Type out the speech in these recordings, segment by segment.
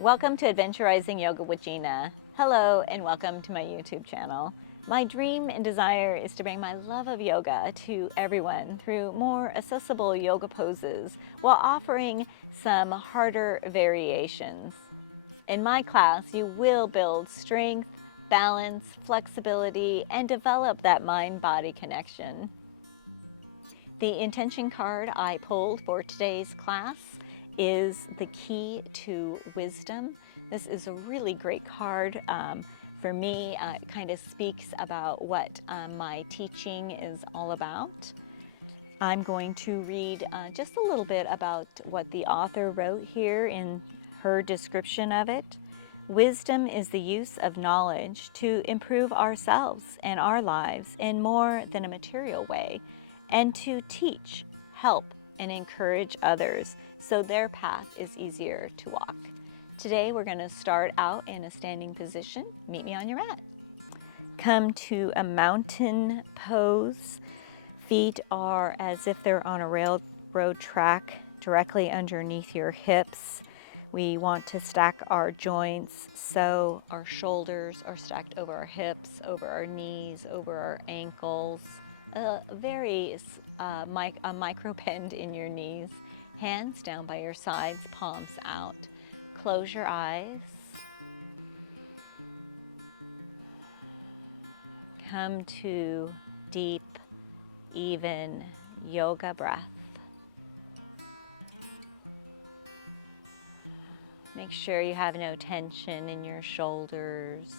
Welcome to Adventurizing Yoga with Gina. Hello and welcome to my YouTube channel. My dream and desire is to bring my love of yoga to everyone through more accessible yoga poses while offering some harder variations. In my class, you will build strength, balance, flexibility, and develop that mind-body connection. The intention card I pulled for today's class is the key to wisdom. This is a really great card. For me, it kind of speaks about what my teaching is all about. I'm going to read just a little bit about what the author wrote here in her description of it. Wisdom is the use of knowledge to improve ourselves and our lives in more than a material way, and to teach, help, and encourage others so their path is easier to walk. Today we're going to start out in a standing position. Meet me on your mat. Come to a mountain pose. Feet are as if they're on a railroad track directly underneath your hips. We want to stack our joints so our shoulders are stacked over our hips, over our knees, over our ankles. A micro bend in your knees. Hands down by your sides, palms out. Close your eyes. Come to deep, even yoga breath. Make sure you have no tension in your shoulders.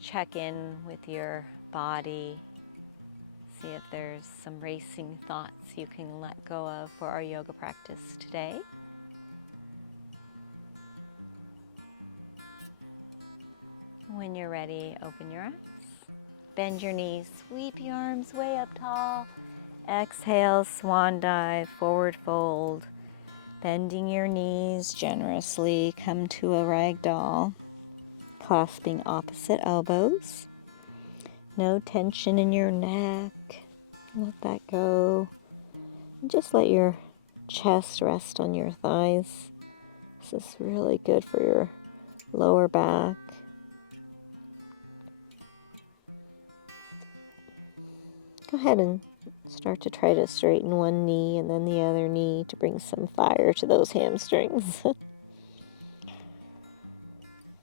Check in with your body. See if there's some racing thoughts you can let go of for our yoga practice today. When you're ready, open your eyes. Bend your knees, sweep your arms way up tall. Exhale, swan dive, forward fold. Bending your knees generously, come to a ragdoll. Clasping opposite elbows. No tension in your neck. Let that go. And just let your chest rest on your thighs. This is really good for your lower back. Go ahead and start to try to straighten one knee and then the other knee to bring some fire to those hamstrings.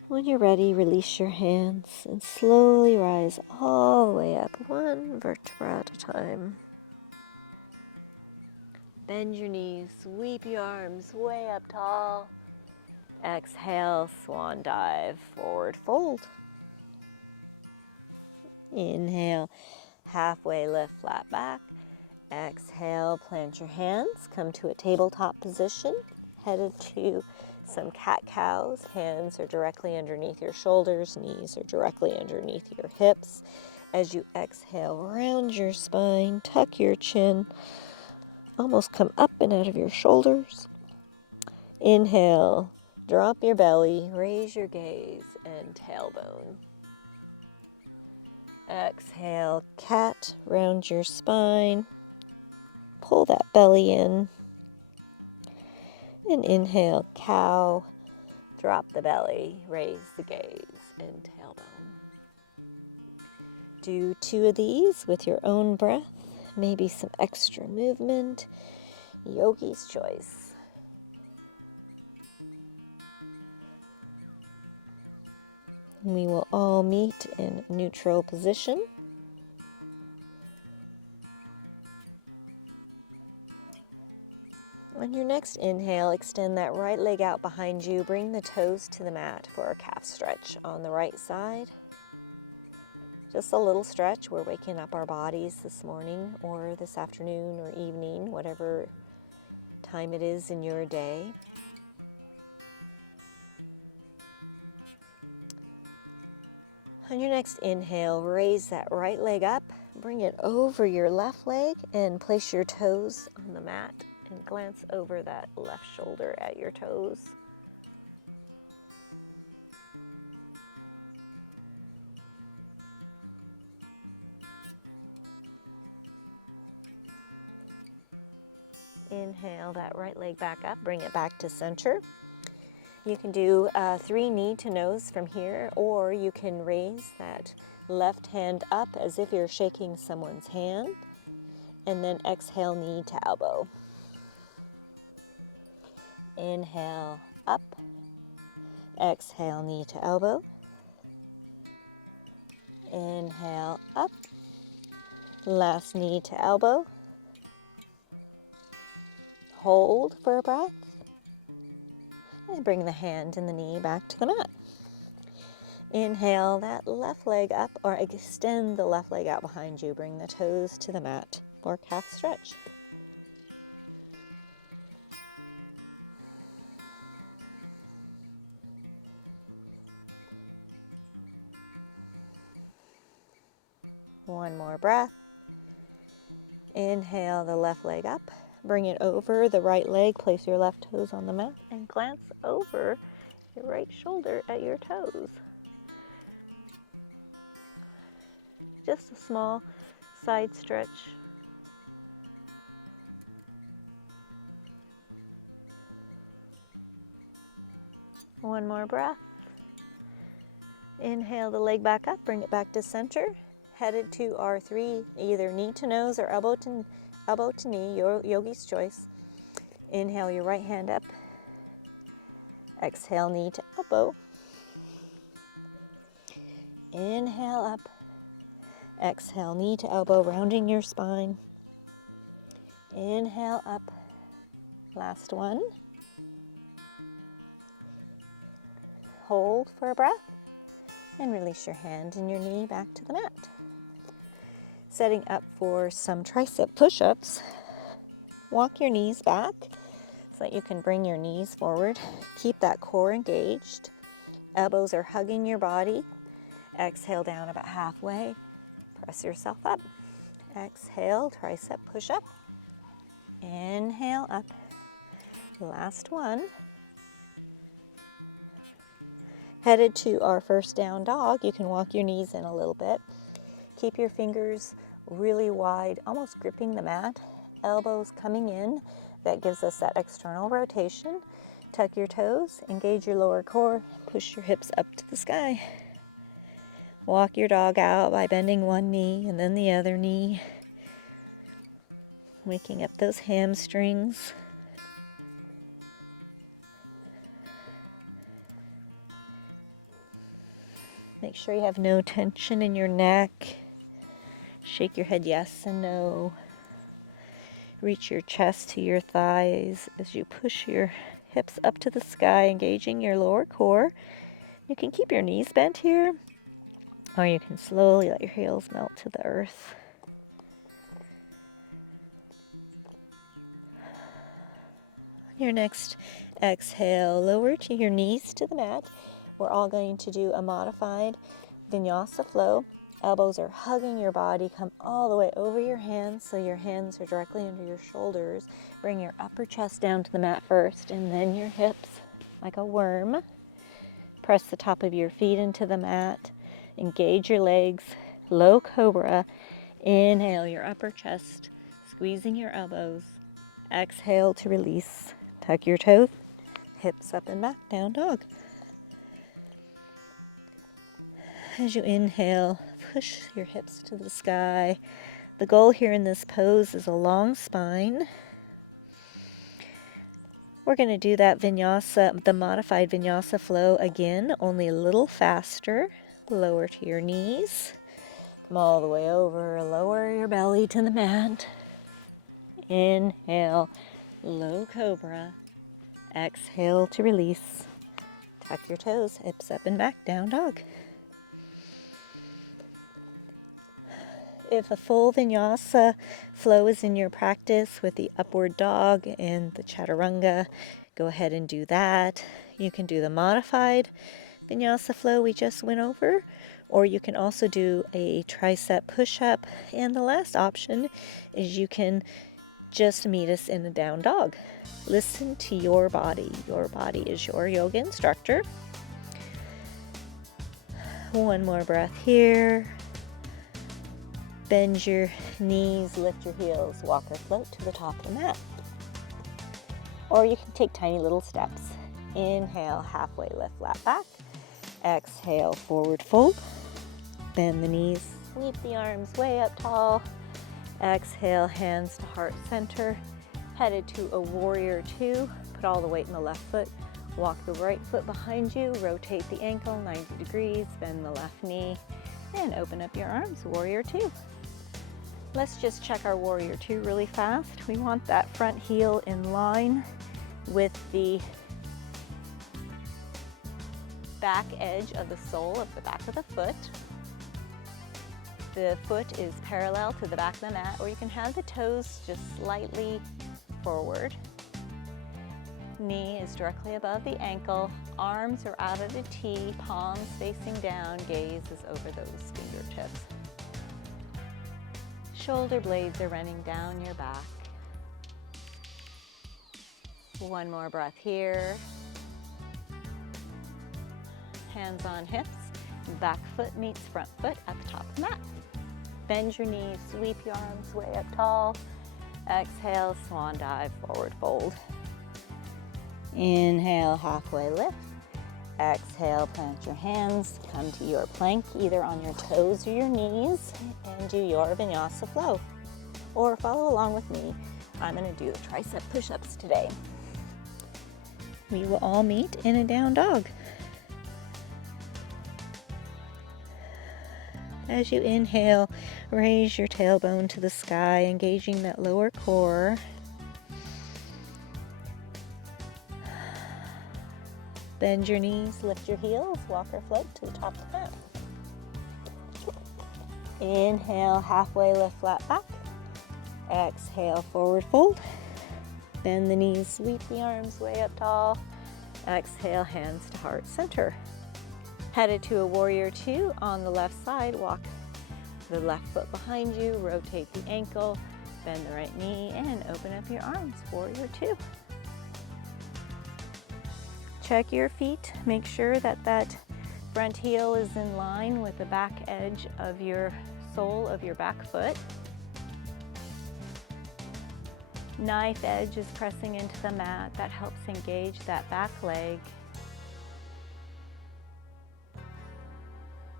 When you're ready, release your hands and slowly rise all the way up, one vertebra at a time. Bend your knees, sweep your arms way up tall. Exhale, swan dive, forward fold. Inhale, halfway lift, flat back. Exhale, plant your hands, come to a tabletop position, headed to some cat-cows. Hands are directly underneath your shoulders, knees are directly underneath your hips. As you exhale, round your spine, tuck your chin, almost come up and out of your shoulders. Inhale, drop your belly, raise your gaze, and tailbone. Exhale, cat, round your spine, pull that belly in. And inhale, cow, drop the belly, raise the gaze, and tailbone. Do 2 of these with your own breath, maybe some extra movement. Yogi's choice. We will all meet in neutral position. On your next inhale, extend that right leg out behind you. Bring the toes to the mat for a calf stretch on the right side. Just a little stretch. We're waking up our bodies this morning or this afternoon or evening, whatever time it is in your day. On your next inhale, raise that right leg up. Bring it over your left leg and place your toes on the mat. And glance over that left shoulder at your toes. Inhale that right leg back up, bring it back to center. You can do 3 knee to nose from here, or you can raise that left hand up as if you're shaking someone's hand, and then exhale knee to elbow. Inhale up, exhale knee to elbow. Inhale up, last knee to elbow. Hold for a breath, and bring the hand and the knee back to the mat. Inhale that left leg up, or extend the left leg out behind you. Bring the toes to the mat for calf stretch. One more breath. Inhale the left leg up. Bring it over the right leg. Place your left toes on the mat and glance over your right shoulder at your toes. Just a small side stretch. One more breath. Inhale the leg back up, bring it back to center. Headed to our 3, either knee to nose or elbow to knee, your yogi's choice. Inhale your right hand up. Exhale knee to elbow. Inhale up. Exhale knee to elbow, rounding your spine. Inhale up. Last one. Hold for a breath and release your hand and your knee back to the mat. Setting up for some tricep push-ups. Walk your knees back so that you can bring your knees forward. Keep that core engaged. Elbows are hugging your body. Exhale down about halfway. Press yourself up. Exhale, tricep push-up. Inhale up. Last one. Headed to our first down dog. You can walk your knees in a little bit. Keep your fingers really wide, almost gripping the mat. Elbows coming in. That gives us that external rotation. Tuck your toes, engage your lower core, push your hips up to the sky. Walk your dog out by bending one knee and then the other knee. Waking up those hamstrings. Make sure you have no tension in your neck. Shake your head yes and no. Reach your chest to your thighs as you push your hips up to the sky, engaging your lower core. You can keep your knees bent here, or you can slowly let your heels melt to the earth. Your next exhale, lower to your knees to the mat. We're all going to do a modified Vinyasa flow. Elbows are hugging your body. Come all the way over your hands so your hands are directly under your shoulders. Bring your upper chest down to the mat first and then your hips like a worm. Press the top of your feet into the mat. Engage your legs. Low cobra. Inhale your upper chest, squeezing your elbows. Exhale to release. Tuck your toes. Hips up and back, down dog. As you inhale, push your hips to the sky. The goal here in this pose is a long spine. We're going to do that Vinyasa, the modified Vinyasa flow again, only a little faster. Lower to your knees. Come all the way over, lower your belly to the mat. Inhale, low cobra. Exhale to release. Tuck your toes, hips up and back, down dog. If a full Vinyasa flow is in your practice with the upward dog and the chaturanga, go ahead and do that. You can do the modified Vinyasa flow we just went over, or you can also do a tricep push-up. And the last option is you can just meet us in a down dog. Listen to your body. Your body is your yoga instructor. One more breath here. Bend your knees, lift your heels, walk or float to the top of the mat. or you can take tiny little steps. Inhale, halfway lift, flat back. Exhale, forward fold. Bend the knees, sweep the arms way up tall. Exhale, hands to heart center. Headed to a warrior two. Put all the weight in the left foot. Walk the right foot behind you. Rotate the ankle 90 degrees. Bend the left knee and open up your arms, warrior two. Let's just check our warrior two really fast. We want that front heel in line with the back edge of the sole of the back of the foot. The foot is parallel to the back of the mat, or you can have the toes just slightly forward. Knee is directly above the ankle. Arms are out at a T, palms facing down, gaze is over those fingertips. Shoulder blades are running down your back. One more breath here. Hands on hips. Back foot meets front foot at the top of the mat. Bend your knees, sweep your arms way up tall. Exhale, swan dive, forward fold. Inhale, halfway lift. Exhale, plant your hands, come to your plank, either on your toes or your knees, and do your Vinyasa flow. Or follow along with me. I'm going to do the tricep push-ups today. We will all meet in a down dog. As you inhale, raise your tailbone to the sky, engaging that lower core. Bend your knees, lift your heels, walk or float to the top of the mat. Inhale, halfway lift, flat back. Exhale, forward fold. Bend the knees, sweep the arms way up tall. Exhale, hands to heart center. Headed to a warrior two. On the left side, walk the left foot behind you, rotate the ankle, bend the right knee, and open up your arms, warrior two. Check your feet. Make sure that that front heel is in line with the back edge of your sole of your back foot. Knife edge is pressing into the mat. That helps engage that back leg.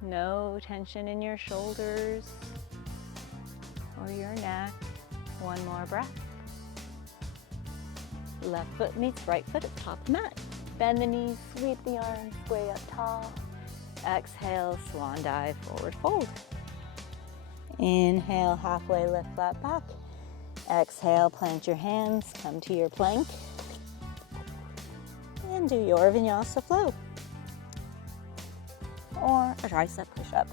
No tension in your shoulders or your neck. One more breath. Left foot meets right foot at the top of the mat. Bend the knees, sweep the arms way up tall. Exhale, swan dive, forward fold. Inhale, halfway lift, flat back. Exhale, plant your hands, come to your plank. And do your Vinyasa flow. Or a tricep push-up.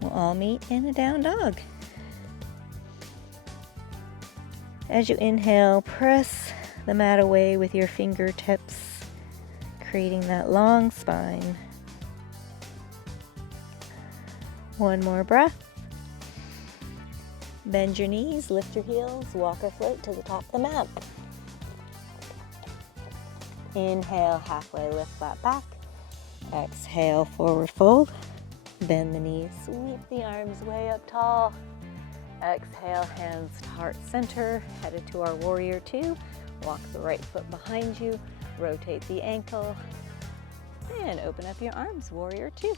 We'll all meet in a down dog. As you inhale, press the mat away with your fingertips, creating that long spine. One more breath. Bend your knees, lift your heels, walk or float to the top of the mat. Inhale, halfway lift, flat back. Exhale, forward fold. Bend the knees, sweep the arms way up tall. Exhale, hands to heart center, headed to our warrior two. Walk the right foot behind you, rotate the ankle, and open up your arms, warrior two.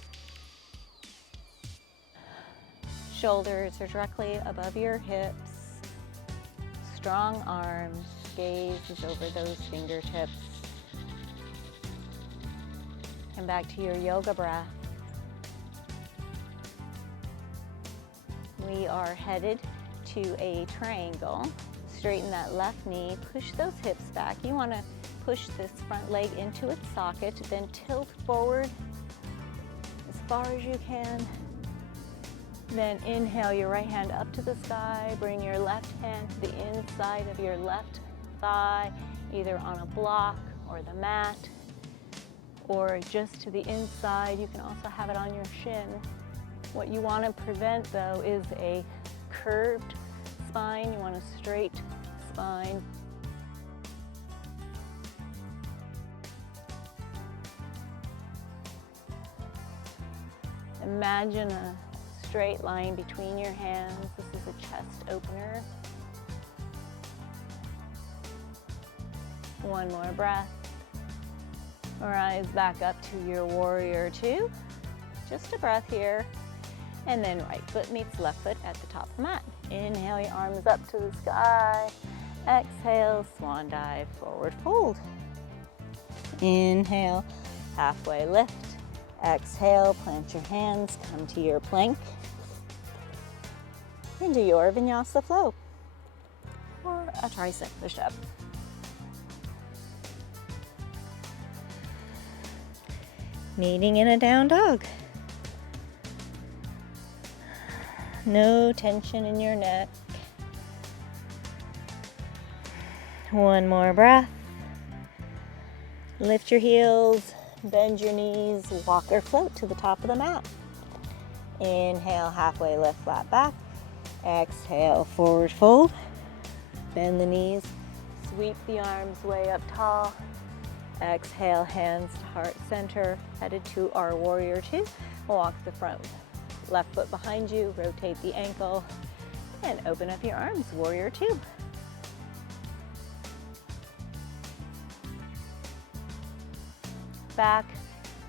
Shoulders are directly above your hips. Strong arms, gaze is over those fingertips. Come back to your yoga breath. We are headed to a triangle. Straighten that left knee, push those hips back. You want to push this front leg into its socket, then tilt forward as far as you can. Then inhale your right hand up to the sky. Bring your left hand to the inside of your left thigh, either on a block or the mat, or just to the inside. You can also have it on your shin. What you want to prevent, though, is a curved spine. You want a straight spine. Imagine a straight line between your hands. This is a chest opener. One more breath. Rise back up to your warrior two. Just a breath here. And then right foot meets left foot at the top of the mat. Inhale your arms up to the sky. Exhale, swan dive, forward fold. Inhale, halfway lift. Exhale, plant your hands, come to your plank. Into your Vinyasa flow, or a tricep push-up. Meeting in a down dog. No tension in your neck. One more breath. Lift your heels, bend your knees, walk or float to the top of the mat. Inhale, halfway lift, flat back. Exhale, forward fold. Bend the knees, sweep the arms way up tall. Exhale, hands to heart center, headed to our warrior two. Walk the front left foot behind you, rotate the ankle, and open up your arms, warrior two. Back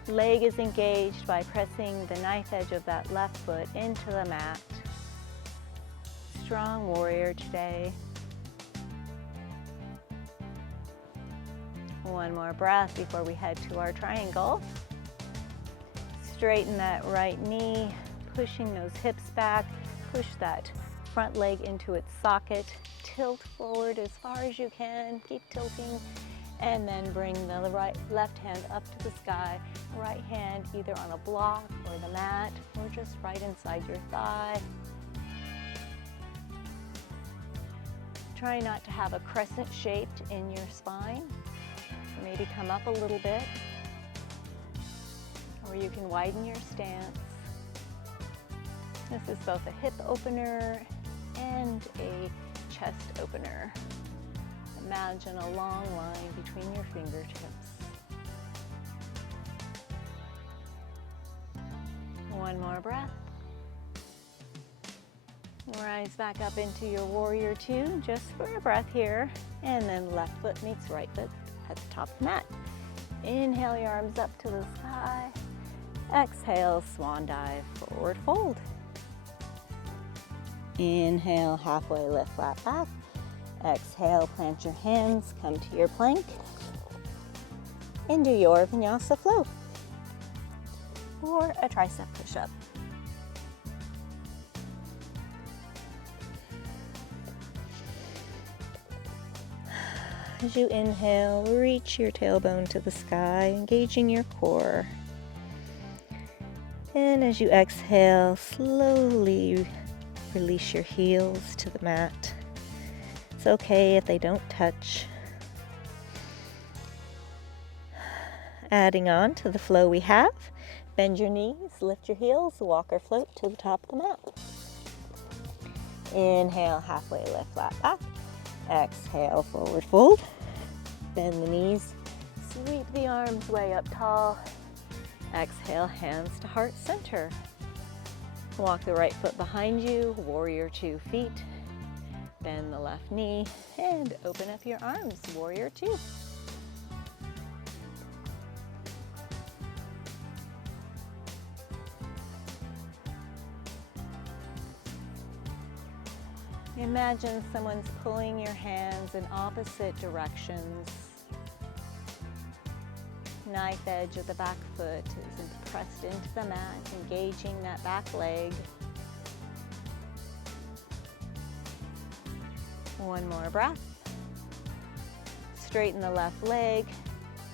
leg is engaged by pressing the knife edge of that left foot into the mat. Strong warrior today. One more breath before we head to our triangle. Straighten that right knee, pushing those hips back. Push that front leg into its socket. Tilt forward as far as you can. Keep tilting. And then bring the left hand up to the sky. Right hand either on a block or the mat, or just right inside your thigh. Try not to have a crescent shaped in your spine. Maybe come up a little bit, or you can widen your stance. This is both a hip opener and a chest opener. Imagine a long line between your fingertips. One more breath. Rise back up into your warrior two, just for a breath here. And then left foot meets right foot at the top of the mat. Inhale your arms up to the sky. Exhale, swan dive, forward fold. Inhale, halfway lift, flat back. Exhale, plant your hands, come to your plank. Into your Vinyasa flow, or a tricep push-up. As you inhale, reach your tailbone to the sky, engaging your core. And as you exhale, slowly release your heels to the mat. It's okay if they don't touch. Adding on to the flow we have, bend your knees, lift your heels, walk or float to the top of the mat. Inhale, halfway lift, flat back. Exhale, forward fold. Bend the knees, sweep the arms way up tall. Exhale, hands to heart center. Walk the right foot behind you, warrior 2 feet. Bend the left knee and open up your arms, warrior 2. Imagine someone's pulling your hands in opposite directions. Knife edge of the back foot is pressed into the mat, engaging that back leg. One more breath. Straighten the left leg,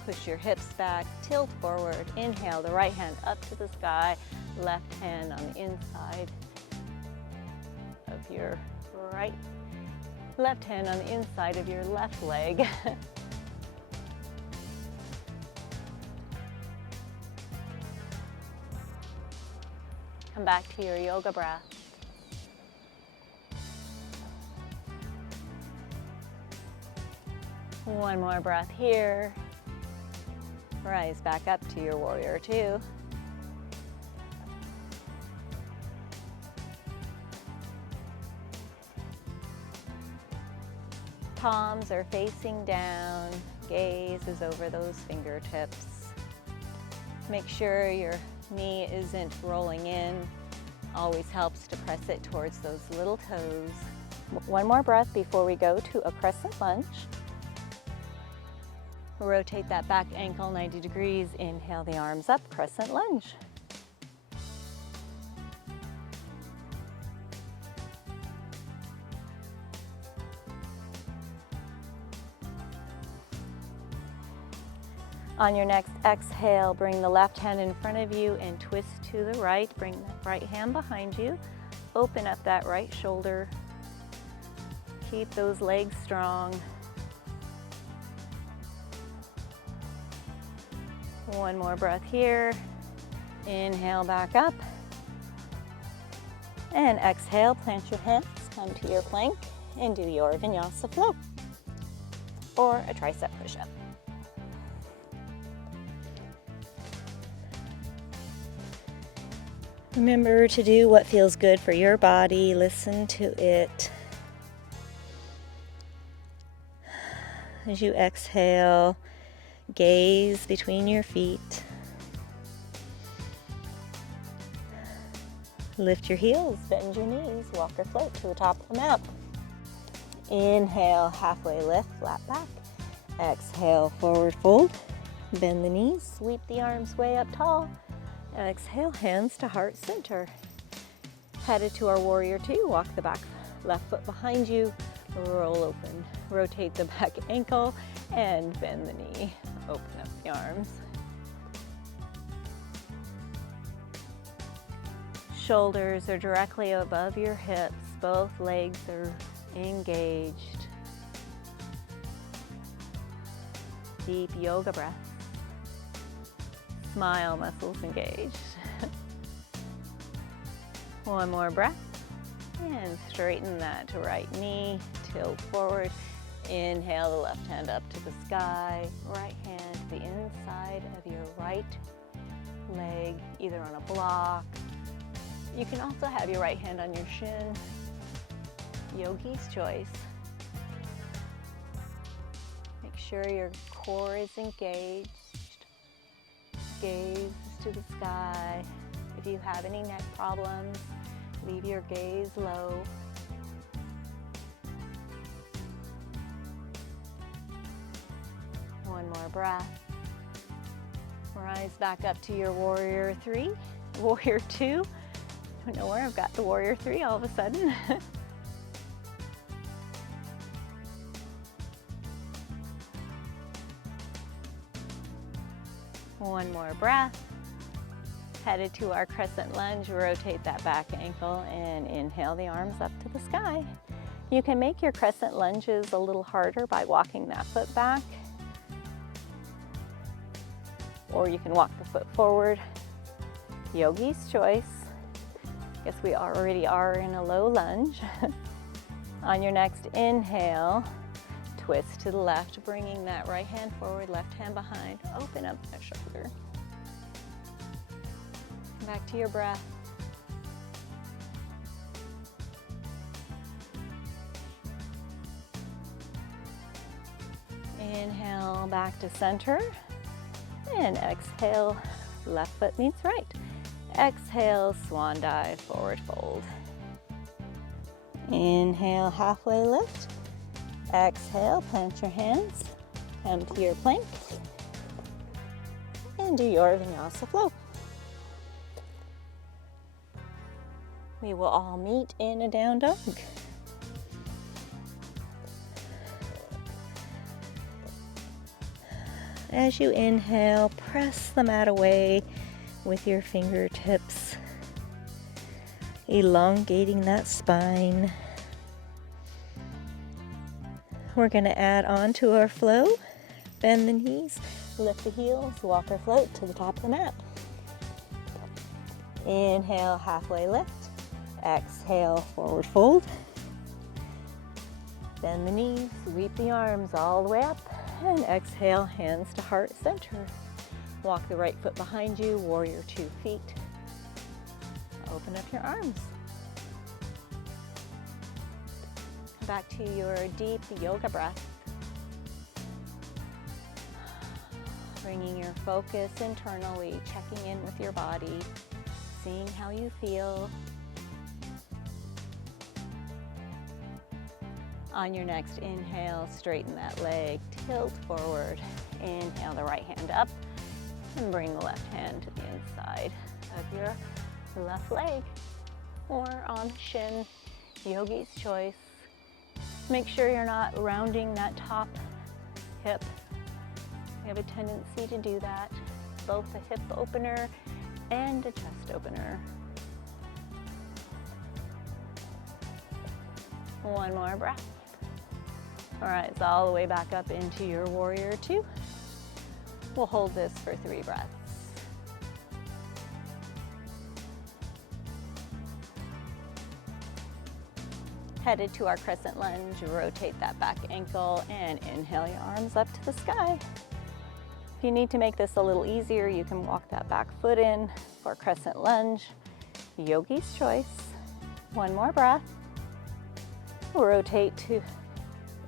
push your hips back, tilt forward. Inhale, the right hand up to the sky, left hand on the inside of your right, left hand on the inside of your left leg. Come back to your yoga breath. One more breath here. Rise back up to your warrior 2. Palms are facing down, gaze is over those fingertips. Make sure your knee isn't rolling in. Always helps to press it towards those little toes. One more breath before we go to a crescent lunge. Rotate that back ankle 90 degrees. Inhale the arms up, crescent lunge. On your next exhale, bring the left hand in front of you and twist to the right. Bring that right hand behind you. Open up that right shoulder. Keep those legs strong. One more breath here. Inhale back up. And exhale, plant your hands, come to your plank, and do your Vinyasa flow, or a tricep push-up. Remember to do what feels good for your body. Listen to it. As you exhale, gaze between your feet. Lift your heels, bend your knees, walk or float to the top of the mat. Inhale, halfway lift, flat back. Exhale, forward fold. Bend the knees, sweep the arms way up tall. And exhale, hands to heart center. Headed to our warrior two, walk the back left foot behind you, roll open. Rotate the back ankle and bend the knee. Open up the arms. Shoulders are directly above your hips. Both legs are engaged. Deep yoga breath. Smile muscles engaged. One more breath. And straighten that right knee, tilt forward. Inhale the left hand up to the sky. Right hand to the inside of your right leg, either on a block. You can also have your right hand on your shin. Yogi's choice. Make sure your core is engaged. Gaze to the sky. If you have any neck problems, leave your gaze low. One more breath. Rise back up to your warrior three, warrior two. I don't know where I've got the warrior three all of a sudden. One more breath. Headed to our crescent lunge, rotate that back ankle and inhale the arms up to the sky. You can make your crescent lunges a little harder by walking that foot back, or you can walk the foot forward. Yogi's choice. Guess we already are in a low lunge. On your next inhale, twist to the left, bringing that right hand forward, left hand behind. Open up that shoulder. Back to your breath. Inhale back to center. And exhale, left foot meets right. Exhale, swan dive, forward fold. Inhale, halfway lift. Exhale, plant your hands, come to your plank, and do your Vinyasa flow. We will all meet in a down dog. As you inhale, press the mat away with your fingertips, elongating that spine. We're going to add on to our flow. Bend the knees, lift the heels, walk or float to the top of the mat. Inhale, halfway lift. Exhale, forward fold. Bend the knees, sweep the arms all the way up. And exhale, hands to heart center. Walk the right foot behind you, warrior 2 feet. Open up your arms. back to your deep yoga breath. Bringing your focus internally, checking in with your body, seeing how you feel. On your next inhale, straighten that leg, tilt forward. Inhale the right hand up and bring the left hand to the inside of your left leg or on the shin, yogi's choice. Make sure you're not rounding that top hip. We have a tendency to do that, both a hip opener and a chest opener. One more breath. All right, so all the way back up into your warrior two. We'll hold this for 3 breaths. Headed to our crescent lunge, rotate that back ankle and inhale your arms up to the sky. If you need to make this a little easier, you can walk that back foot in for crescent lunge, yogi's choice. One more breath. Rotate to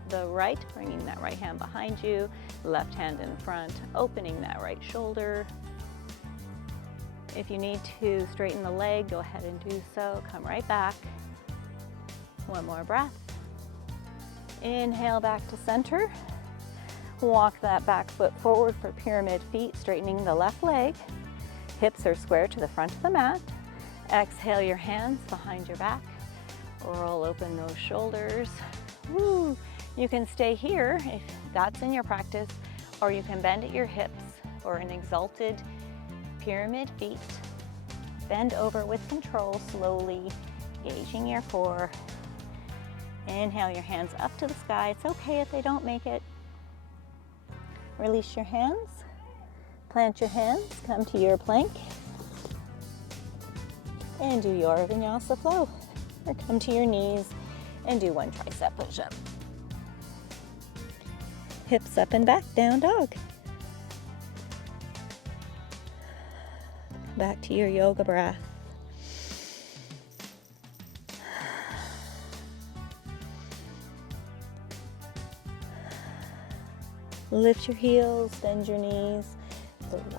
the right, bringing that right hand behind you, left hand in front, opening that right shoulder. If you need to straighten the leg, go ahead and do so. Come right back. One more breath. Inhale back to center. Walk that back foot forward for pyramid feet, straightening the left leg. Hips are square to the front of the mat. Exhale your hands behind your back. Roll open those shoulders. Woo. You can stay here if that's in your practice, or you can bend at your hips for an exalted pyramid feet. Bend over with control, slowly engaging your core. Inhale your hands up to the sky. It's okay if they don't make it. Release your hands. Plant your hands, come to your plank. And do your Vinyasa flow. Or come to your knees and do 1 tricep push-up. Hips up and back, down dog. Back to your yoga breath. Lift your heels, bend your knees,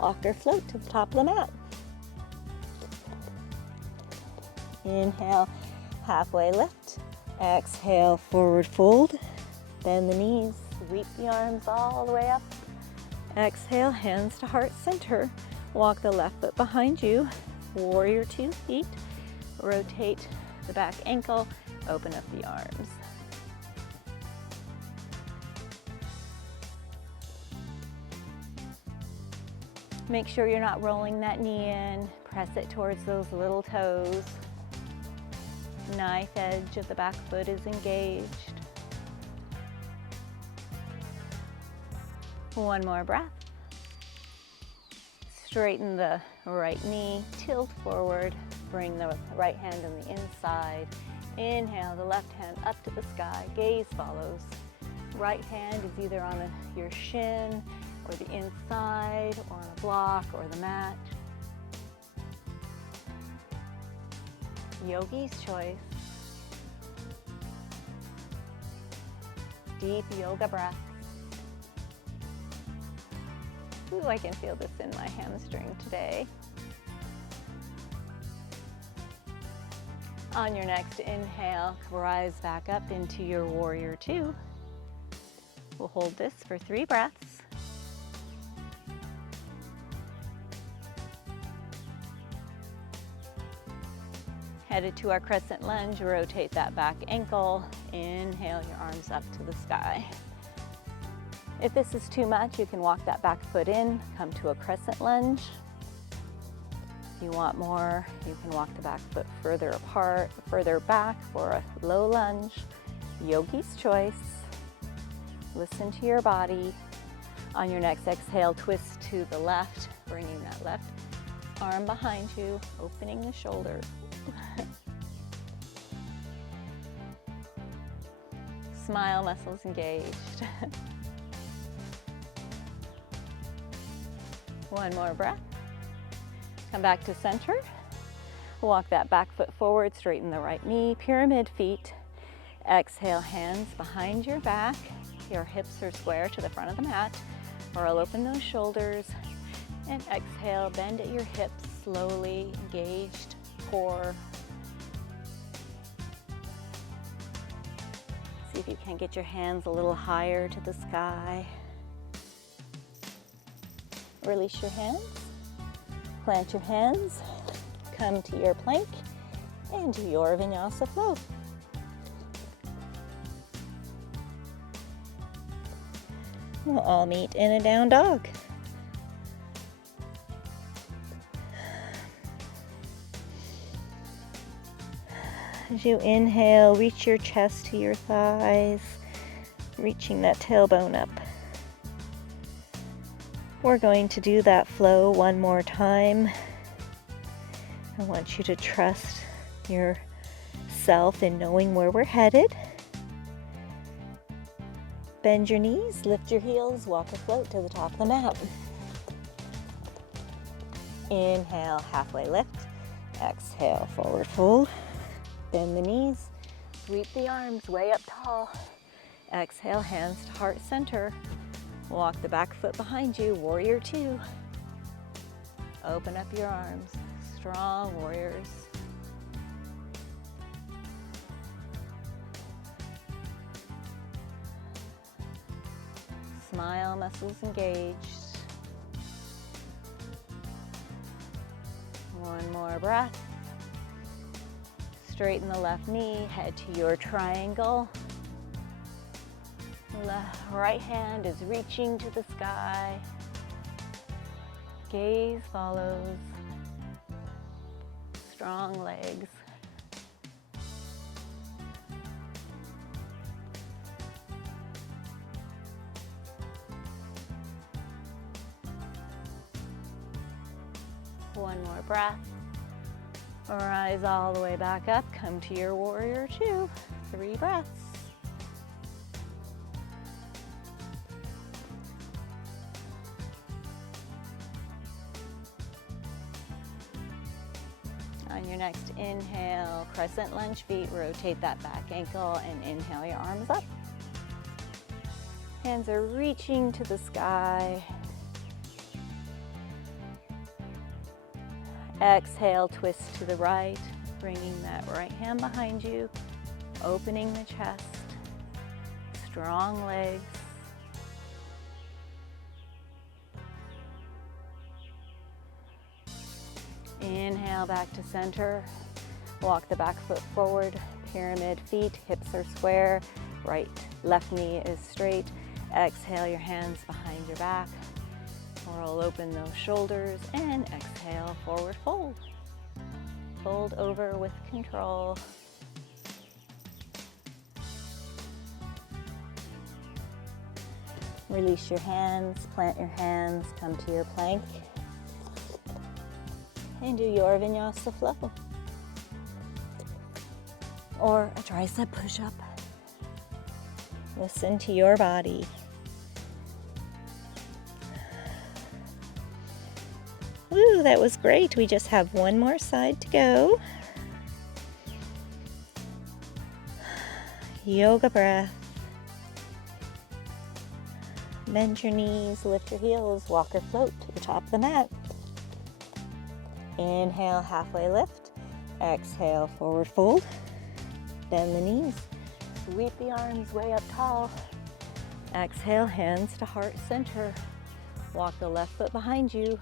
walk or float to the top of the mat. Inhale, halfway lift. Exhale, forward fold. Bend the knees, sweep the arms all the way up. Exhale, hands to heart center. Walk the left foot behind you. Warrior 2 feet. Rotate the back ankle, open up the arms. Make sure you're not rolling that knee in. Press it towards those little toes. Knife edge of the back foot is engaged. One more breath. Straighten the right knee, tilt forward, bring the right hand on the inside. Inhale the left hand up to the sky, gaze follows. Right hand is either on your shin or the inside or on a block or the mat. Yogi's choice. Deep yoga breath. Ooh, I can feel this in my hamstring today. On your next inhale, rise back up into your warrior 2. We'll hold this for 3 breaths. Headed to our crescent lunge, rotate that back ankle. Inhale your arms up to the sky. If this is too much, you can walk that back foot in, come to a crescent lunge. If you want more, you can walk the back foot further apart, further back for a low lunge. Yogi's choice. Listen to your body. On your next exhale, twist to the left, bringing that left arm behind you, opening the shoulder. Smile muscles engaged. One more breath. Come back to center. Walk that back foot forward, straighten the right knee, pyramid feet. Exhale, hands behind your back. Your hips are square to the front of the mat. Roll open those shoulders. And exhale, bend at your hips slowly, engaged core. See if you can get your hands a little higher to the sky. Release your hands. Plant your hands. Come to your plank and do your Vinyasa flow. We'll all meet in a down dog. As you inhale, reach your chest to your thighs, reaching that tailbone up. We're going to do that flow one more time. I want you to trust yourself in knowing where we're headed. Bend your knees, lift your heels, walk or float to the top of the mat. Inhale, halfway lift. Exhale, forward fold. Bend the knees, sweep the arms way up tall. Exhale, hands to heart center. Walk the back foot behind you, warrior two. Open up your arms, strong warriors. Smile, muscles engaged. One more breath. Straighten the left knee, head to your triangle. Right hand is reaching to the sky. Gaze follows. Strong legs. One more breath. Rise all the way back up. Come to your warrior two. 3 breaths. On your next inhale, crescent lunge feet, rotate that back ankle and inhale your arms up. Hands are reaching to the sky. Exhale, twist to the right, bringing that right hand behind you, opening the chest, strong legs. Inhale back to center, walk the back foot forward, pyramid feet, hips are square, left knee is straight. Exhale, your hands behind your back. Roll open those shoulders and exhale, forward fold. Fold over with control. Release your hands, plant your hands, come to your plank. And do your Vinyasa flow. Or a tricep push-up. Listen to your body. Ooh, that was great. We just have one more side to go. Yoga breath. Bend your knees, lift your heels, walk or float to the top of the mat. Inhale, halfway lift. Exhale, forward fold. Bend the knees. Sweep the arms way up tall. Exhale, hands to heart center. Walk the left foot behind you.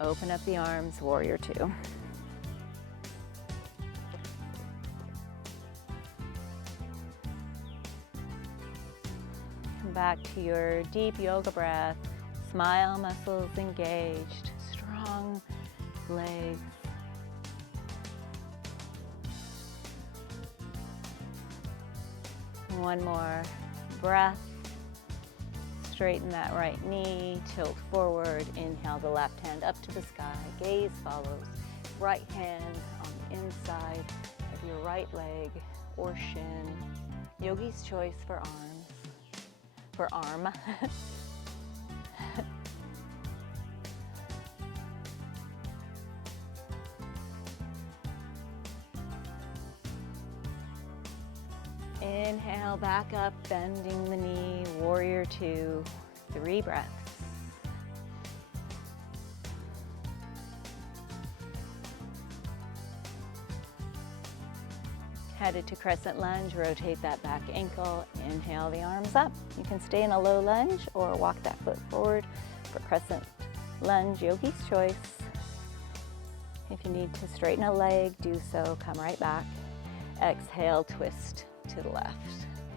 Open up the arms, warrior two. Come back to your deep yoga breath. Smile, muscles engaged. Strong legs. One more breath. Straighten that right knee, tilt forward, inhale the left hand up to the sky, gaze follows, right hand on the inside of your right leg or shin, yogi's choice for arm. Inhale back up, bending the knee, warrior two, 3 breaths. Headed to crescent lunge, rotate that back ankle, inhale the arms up. You can stay in a low lunge or walk that foot forward for crescent lunge, yogi's choice. If you need to straighten a leg, do so, come right back. Exhale, twist to the left,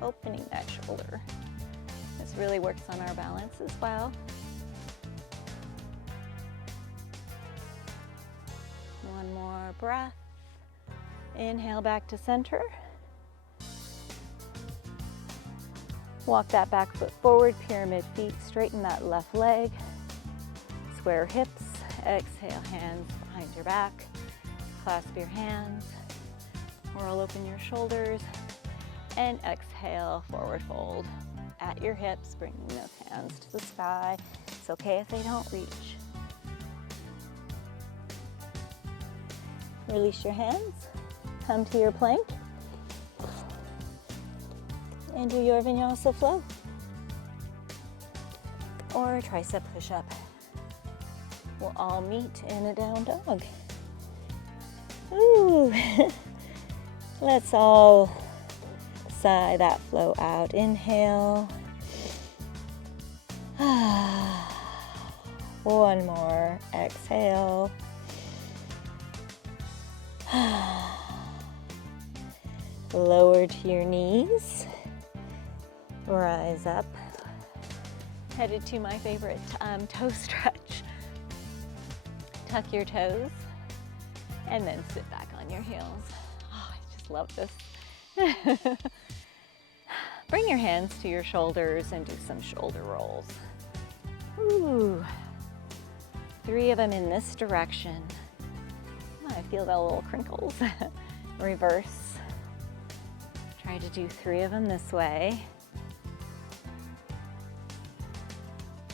opening that shoulder. This really works on our balance as well. One more breath. Inhale back to center. Walk that back foot forward, pyramid feet, straighten that left leg. Square hips, exhale, hands behind your back. Clasp your hands, roll open your shoulders, and exhale, forward fold. At your hips, bringing those hands to the sky. It's okay if they don't reach. Release your hands. Come to your plank and do your Vinyasa flow or tricep push-up. We'll all meet in a down dog. Ooh. Let's all sigh that flow out. Inhale. One more. Exhale. Lower to your knees, rise up, headed to my favorite toe stretch. Tuck your toes, and then sit back on your heels. Oh, I just love this. Bring your hands to your shoulders and do some shoulder rolls. Ooh, 3 of them in this direction. I feel the little crinkles. Reverse. Try to do 3 of them this way.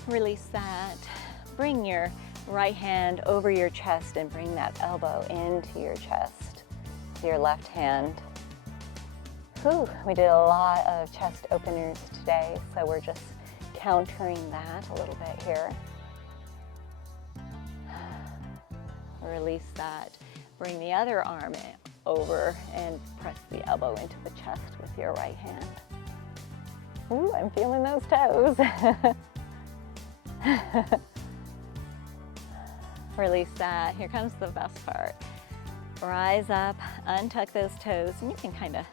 Release that. Bring your right hand over your chest and bring that elbow into your chest with your left hand. Whew, we did a lot of chest openers today, so we're just countering that a little bit here. Release that. Bring the other arm over and press the elbow into the chest with your right hand. Ooh, I'm feeling those toes. Release that. Here comes the best part. Rise up, untuck those toes, and you can kind of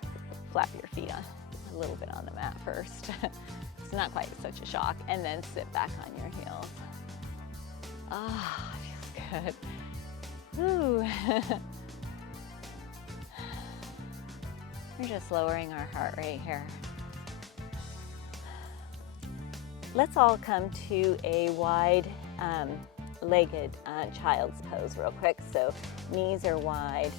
flap your feet a little bit on the mat first. It's not quite such a shock, and then sit back on your heels. Ah, feels good. Ooh. We're just lowering our heart rate here. Let's all come to a wide legged child's pose real quick. So knees are wide,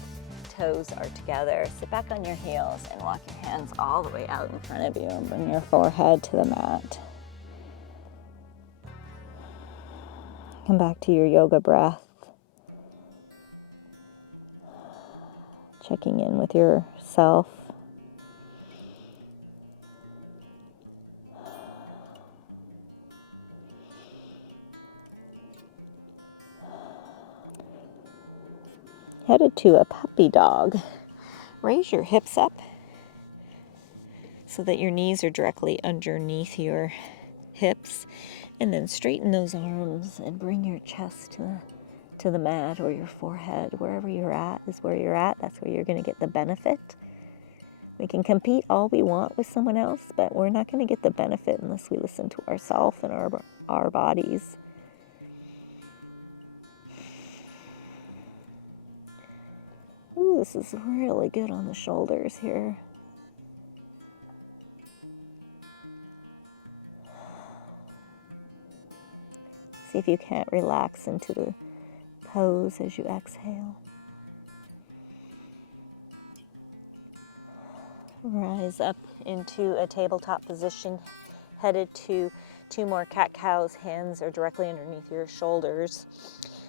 toes are together. Sit back on your heels and walk your hands all the way out in front of you and bring your forehead to the mat. Come back to your yoga breath. Checking in with yourself. Headed to a puppy dog. Raise your hips up so that your knees are directly underneath your hips, and then straighten those arms and bring your chest to the mat or your forehead. Wherever you're at is where you're at. That's where you're going to get the benefit. We can compete all we want with someone else, but we're not going to get the benefit unless we listen to ourselves and our bodies. Ooh, this is really good on the shoulders here. See if you can't relax into the pose as you exhale. Rise up into a tabletop position, headed to 2 more cat-cows. Hands are directly underneath your shoulders.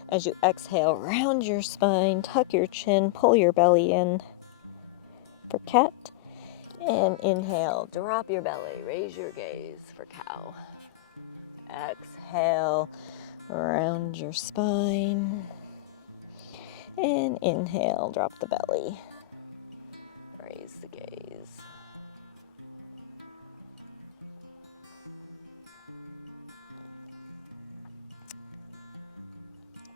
As you exhale, round your spine, tuck your chin, pull your belly in for cat. And inhale, drop your belly, raise your gaze for cow. Exhale, round your spine. And inhale, drop the belly, raise the gaze.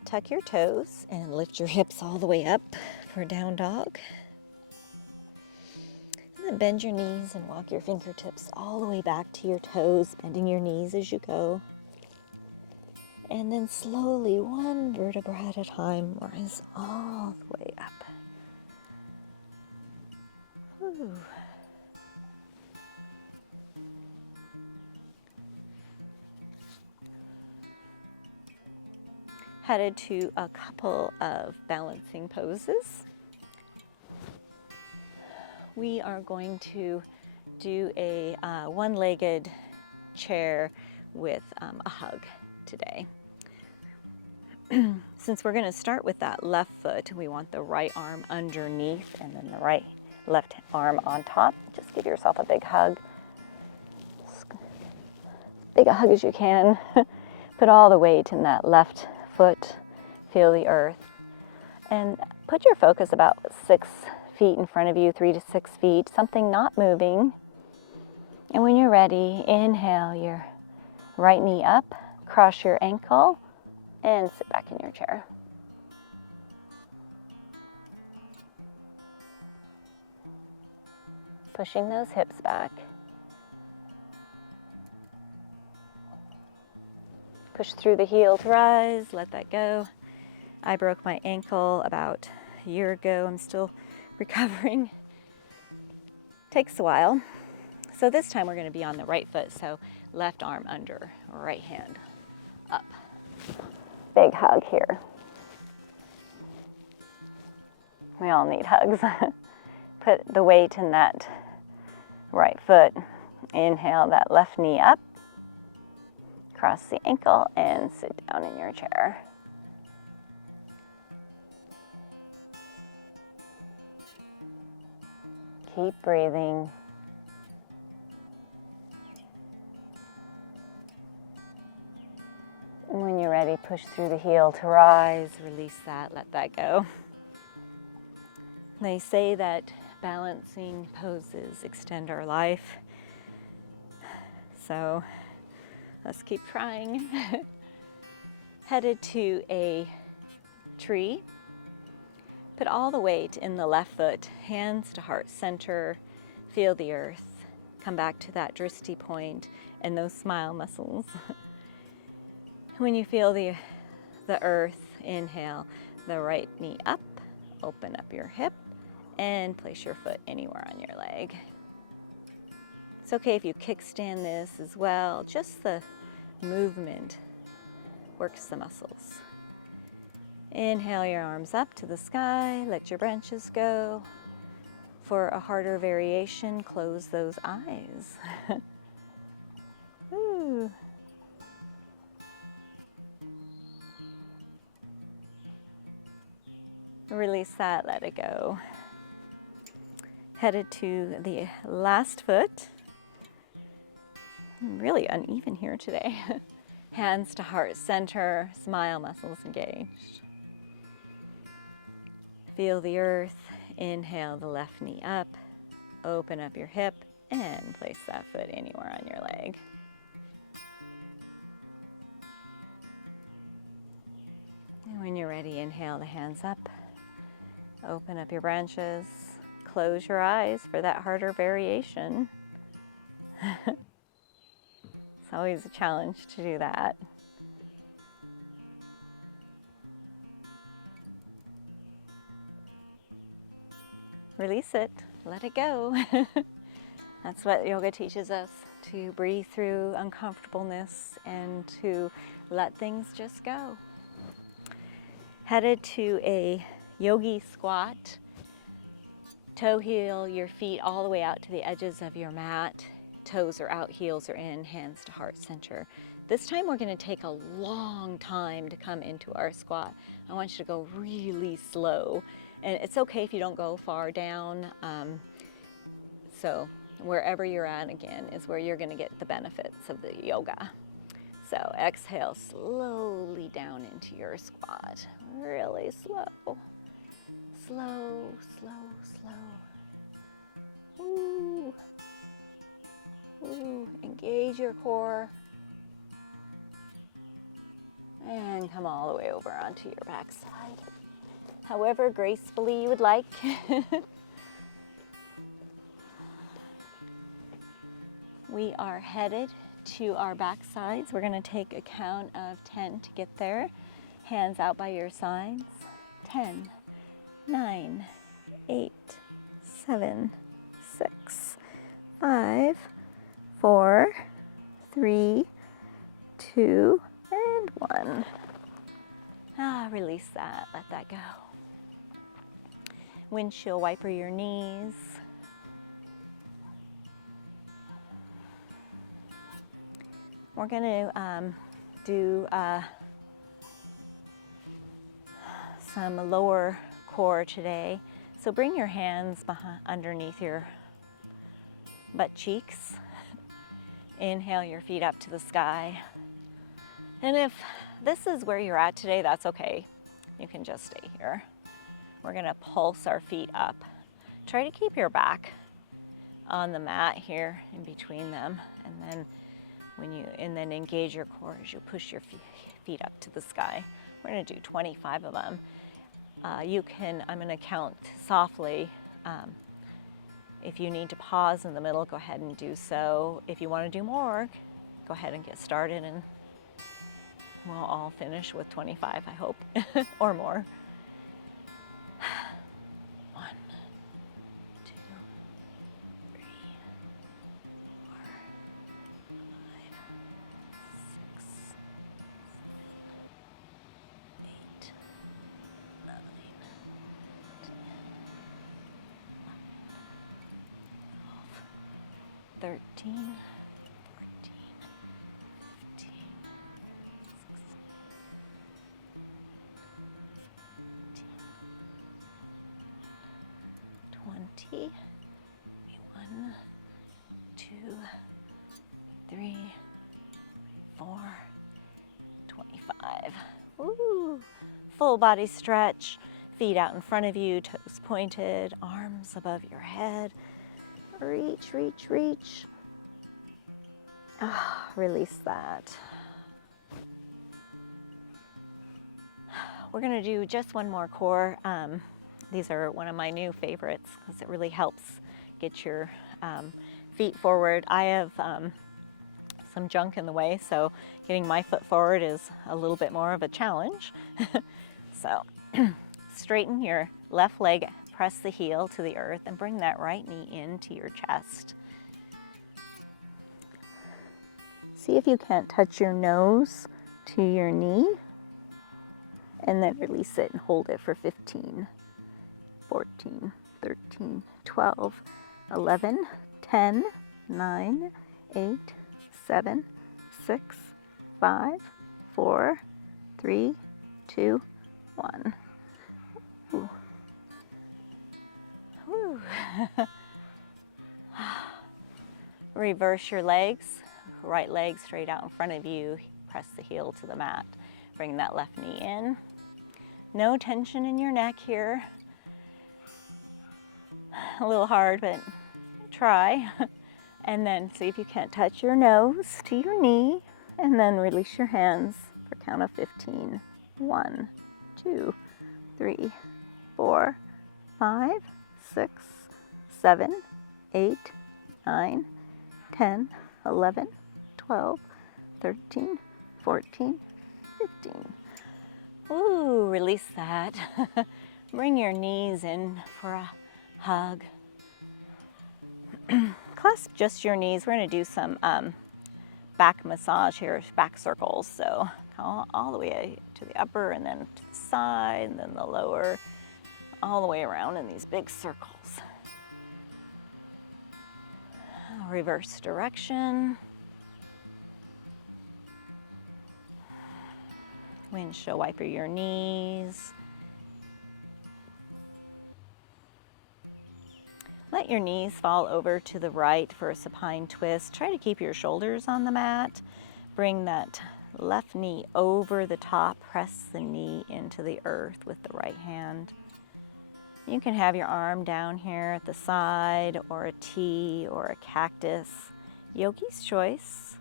Tuck your toes and lift your hips all the way up for down dog. And then bend your knees and walk your fingertips all the way back to your toes, bending your knees as you go. And then slowly, one vertebra at a time, rise all the way up. Whew. Headed to a couple of balancing poses. We are going to do a one-legged chair with a hug today. Since we're going to start with that left foot, we want the right arm underneath and then the left arm on top. Just give yourself a big hug. As big a hug as you can. Put all the weight in that left foot. Feel the earth. And put your focus about 6 feet in front of you, 3 to 6 feet, something not moving. And when you're ready, inhale your right knee up, cross your ankle, and sit back in your chair. Pushing those hips back. Push through the heel to rise, let that go. I broke my ankle about a year ago. I'm still recovering. Takes a while. So this time we're going to be on the right foot, so left arm under, right hand up. Big hug here. We all need hugs. Put the weight in that right foot. Inhale that left knee up. Cross the ankle and sit down in your chair. Keep breathing. And when you're ready, push through the heel to rise, release that, let that go. They say that balancing poses extend our life. So let's keep trying. Headed to a tree. Put all the weight in the left foot, hands to heart center. Feel the earth. Come back to that drishti point and those smile muscles. When you feel the earth, inhale the right knee up, open up your hip, and place your foot anywhere on your leg. It's okay if you kickstand this as well. Just the movement works the muscles. Inhale your arms up to the sky, let your branches go. For a harder variation, close those eyes. Ooh. Release that, let it go. Headed to the last foot. I'm really uneven here today. Hands to heart center, smile muscles engaged. Feel the earth. Inhale the left knee up, open up your hip, and place that foot anywhere on your leg. And when you're ready, inhale the hands up, open up your branches, close your eyes for that harder variation. It's always a challenge to do that. Release it, let it go. That's what yoga teaches us, to breathe through uncomfortableness and to let things just go. Headed to a yogi squat. Toe heel your feet all the way out to the edges of your mat. Toes are out, heels are in, hands to heart center. This time we're going to take a long time to come into our squat. I want you to go really slow. And it's okay if you don't go far down. So wherever you're at, again, is where you're going to get the benefits of the yoga. So exhale slowly down into your squat. Really slow. Slow, slow, slow. Ooh. Ooh. Engage your core. And come all the way over onto your backside. However gracefully you would like. We are headed to our back sides. We're going to take a count of 10 to get there. Hands out by your sides. 10, 9, 8, 7, 6, 5, 4, 3, 2, and 1. Release that. Let that go. Windshield wiper your knees. We're going to do some lower core today. So bring your hands underneath your butt cheeks. Inhale your feet up to the sky. And if this is where you're at today, that's okay. You can just stay here. We're going to pulse our feet up. Try to keep your back on the mat here in between them, and then engage your core as you push your feet up to the sky. We're going to do 25 of them. I'm going to count softly. If you need to pause in the middle, go ahead and do so. If you want to do more, go ahead and get started, and we'll all finish with 25, I hope, or more. 1, 2, 3, 4, 5, 6, 7, 8, 9, 10, 13, 14, 15, 16, 20, 1, 2, 3, 4, 25. Woo! Full body stretch, feet out in front of you, toes pointed, arms above your head. Reach, reach, reach. Release that. We're going to do just one more core. These are one of my new favorites because it really helps get your feet forward. I have some junk in the way, so getting my foot forward is a little bit more of a challenge. So straighten your left leg, press the heel to the earth, and bring that right knee into your chest. See if you can't touch your nose to your knee, and then release it and hold it for 15, 14, 13, 12, 11, 10, 9, 8, 7, 6, 5, 4, 3, 2, 1. Ooh. Woo. Reverse your legs. Right leg straight out in front of you. Press the heel to the mat. Bring that left knee in. No tension in your neck here. A little hard, but try. And then see if you can't touch your nose to your knee. And then release your hands for a count of 15. 1, 2, 3, 4, 5, 6, 7, 8, 9, 10, 11, 12, 13, 14, 15. Ooh, release that. Bring your knees in for a hug. Clasp just your knees. We're going to do some back massage here, back circles. So all the way to the upper, and then to the side, and then the lower, all the way around in these big circles. Reverse direction. Windshield wiper your knees. Let your knees fall over to the right for a supine twist. Try to keep your shoulders on the mat. Bring that left knee over the top. Press the knee into the earth with the right hand. You can have your arm down here at the side, or a T, or a cactus. Yogi's choice.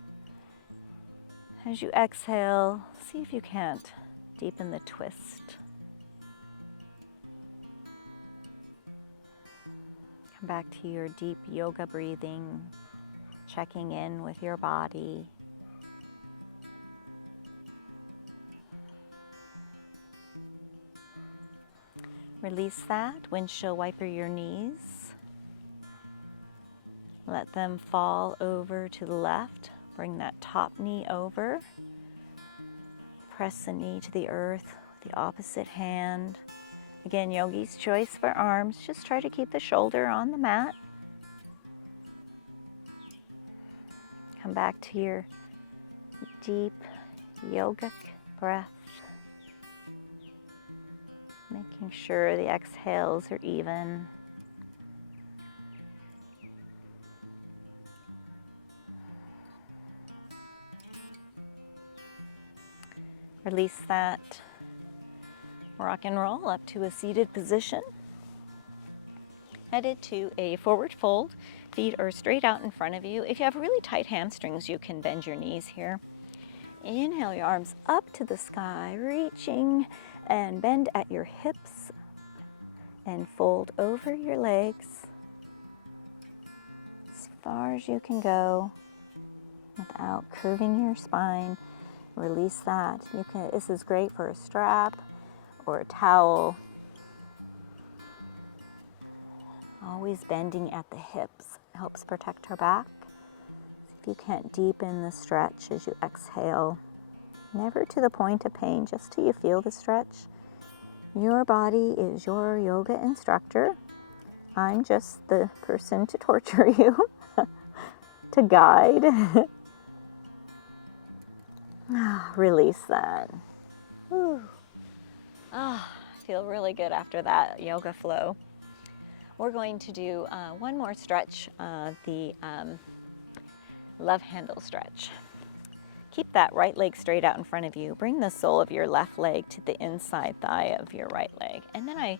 As you exhale, see if you can't deepen the twist. Come back to your deep yoga breathing, checking in with your body. Release that. Windshield wiper your knees. Let them fall over to the left. Bring that top knee over. Press the knee to the earth with the opposite hand. Again, yogi's choice for arms. Just try to keep the shoulder on the mat. Come back to your deep yogic breath. Making sure the exhales are even. Release that. Rock and roll up to a seated position. Headed to a forward fold. Feet are straight out in front of you. If you have really tight hamstrings, you can bend your knees here. Inhale your arms up to the sky, reaching, and bend at your hips and fold over your legs as far as you can go without curving your spine. Release that. This is great for a strap or a towel. Always bending at the hips helps protect our back. If you can't deepen the stretch as you exhale, never to the point of pain, just till you feel the stretch. Your body is your yoga instructor. I'm just the person to torture you, to guide. Release that. Whew. I feel really good after that yoga flow. We're going to do one more stretch, the love handle stretch. Keep that right leg straight out in front of you. Bring the sole of your left leg to the inside thigh of your right leg. And then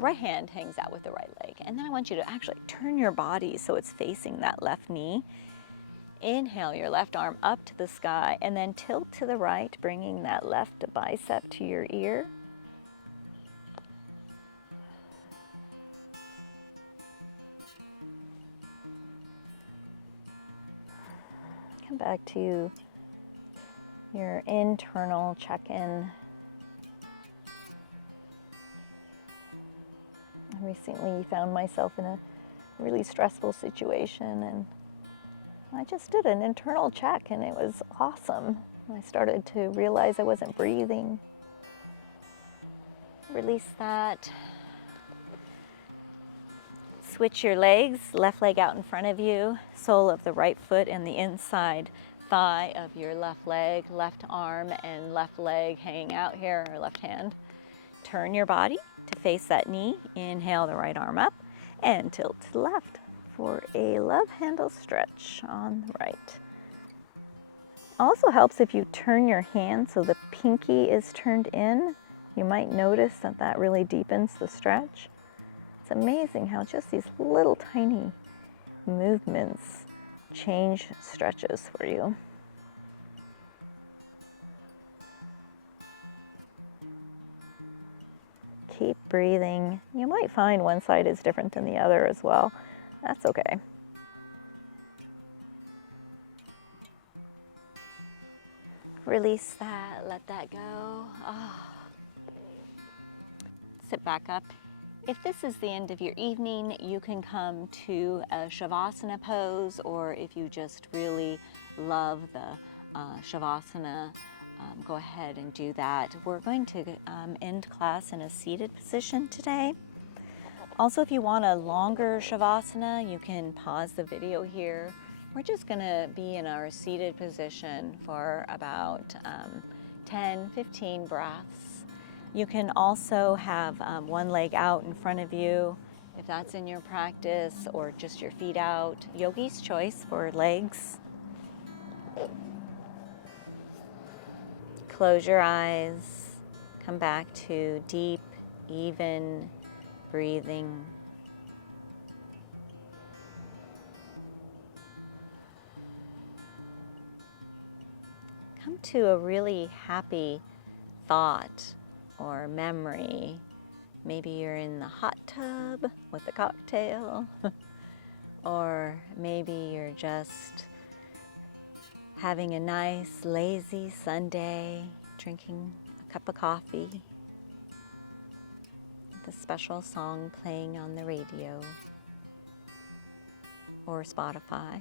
right hand hangs out with the right leg. And then I want you to actually turn your body so it's facing that left knee. Inhale your left arm up to the sky and then tilt to the right, bringing that left bicep to your ear. Come back to your internal check-in. I recently found myself in a really stressful situation, and I just did an internal check, and it was awesome. I started to realize I wasn't breathing. Release that. Switch your legs, left leg out in front of you, sole of the right foot and the inside thigh of your left leg, left arm and left leg hanging out here, or left hand. Turn your body to face that knee. Inhale the right arm up and tilt to the left for a love handle stretch on the right. Also helps if you turn your hand so the pinky is turned in. You might notice that that really deepens the stretch. It's amazing how just these little tiny movements change stretches for you. Keep breathing. You might find one side is different than the other as well. That's okay. Release that, let that go. Sit back up. If this is the end of your evening, you can come to a Shavasana pose, or if you just really love the Shavasana, go ahead and do that. We're going to end class in a seated position today. Also, if you want a longer Shavasana, you can pause the video here. We're just going to be in our seated position for about 10-15 breaths. You can also have one leg out in front of you if that's in your practice, or just your feet out. Yogi's choice for legs. Close your eyes. Come back to deep, even breathing. Come to a really happy thought or memory. Maybe you're in the hot tub with a cocktail, or maybe you're just having a nice, lazy Sunday, drinking a cup of coffee, with a special song playing on the radio or Spotify.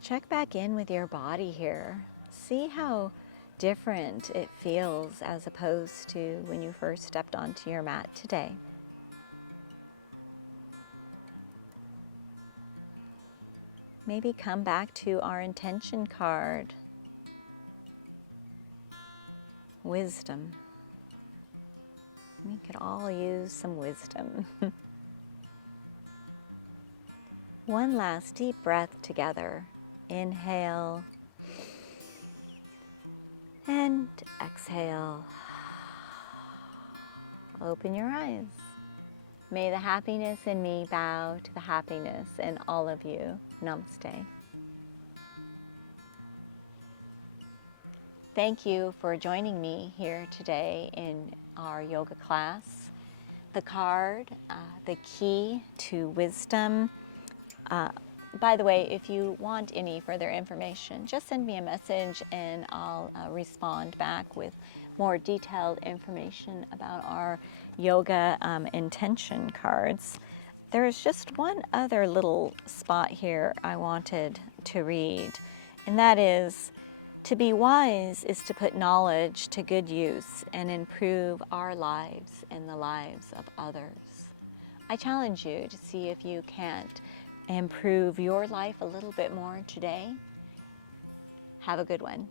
Check back in with your body here. See how different it feels as opposed to when you first stepped onto your mat today. Maybe come back to our intention card. Wisdom. We could all use some wisdom. One last deep breath together. Inhale and exhale. Open your eyes. May the happiness in me bow to the happiness in all of you. Namaste. Thank you for joining me here today in our yoga class. The card, the key to wisdom. By the way, if you want any further information, just send me a message and I'll respond back with more detailed information about our yoga intention cards. There is just one other little spot here I wanted to read, and that is, to be wise is to put knowledge to good use and improve our lives and the lives of others. I challenge you to see if you can't improve your life a little bit more today. Have a good one.